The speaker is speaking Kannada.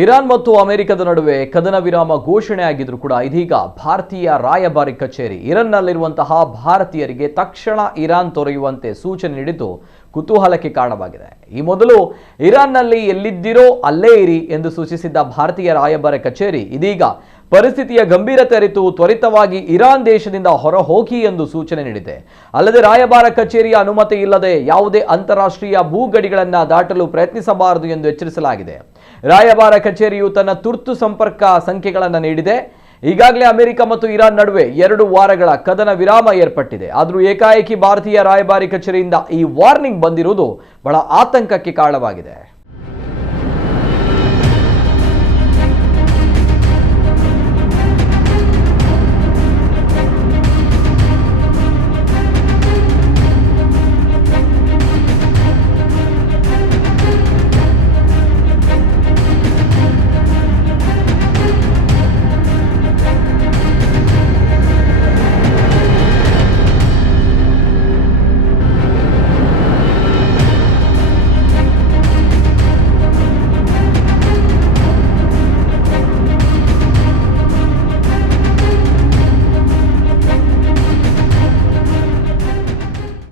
ಇರಾನ್ ಮತ್ತು ಅಮೆರಿಕದ ನಡುವೆ ಕದನ ವಿರಾಮ ಘೋಷಣೆ ಆಗಿದ್ರು ಕೂಡ ಇದೀಗ ಭಾರತೀಯ ರಾಯಭಾರಿ ಕಚೇರಿ ಇರಾನ್ನಲ್ಲಿರುವಂತಹ ಭಾರತೀಯರಿಗೆ ತಕ್ಷಣ ಇರಾನ್ ತೊರೆಯುವಂತೆ ಸೂಚನೆ ನೀಡಿದ್ದು ಕುತೂಹಲಕ್ಕೆ ಕಾರಣವಾಗಿದೆ. ಈ ಮೊದಲು ಇರಾನ್ನಲ್ಲಿ ಎಲ್ಲಿದ್ದೀರೋ ಅಲ್ಲೇ ಇರಿ ಎಂದು ಸೂಚಿಸಿದ್ದ ಭಾರತೀಯ ರಾಯಭಾರಿ ಕಚೇರಿ ಇದೀಗ ಪರಿಸ್ಥಿತಿಯ ಗಂಭೀರತೆ ಅರಿತು ತ್ವರಿತವಾಗಿ ಇರಾನ್ ದೇಶದಿಂದ ಹೊರಹೋಗಿ ಎಂದು ಸೂಚನೆ ನೀಡಿದೆ. ಅಲ್ಲದೆ ರಾಯಭಾರ ಕಚೇರಿಯ ಅನುಮತಿ ಇಲ್ಲದೆ ಯಾವುದೇ ಅಂತಾರಾಷ್ಟ್ರೀಯ ಭೂಗಡಿಗಳನ್ನು ದಾಟಲು ಪ್ರಯತ್ನಿಸಬಾರದು ಎಂದು ಎಚ್ಚರಿಸಲಾಗಿದೆ. ರಾಯಭಾರ ಕಚೇರಿಯು ತನ್ನ ತುರ್ತು ಸಂಪರ್ಕ ಸಂಖ್ಯೆಗಳನ್ನು ನೀಡಿದೆ. ಈಗಾಗಲೇ ಅಮೆರಿಕ ಮತ್ತು ಇರಾನ್ ನಡುವೆ 2 ವಾರಗಳ ಕದನ ವಿರಾಮ ಏರ್ಪಟ್ಟಿದೆ. ಆದರೂ ಏಕಾಏಕಿ ಭಾರತೀಯ ರಾಯಭಾರಿ ಕಚೇರಿಯಿಂದ ಈ ವಾರ್ನಿಂಗ್ ಬಂದಿರುವುದು ಬಹಳ ಆತಂಕಕ್ಕೆ ಕಾರಣವಾಗಿದೆ.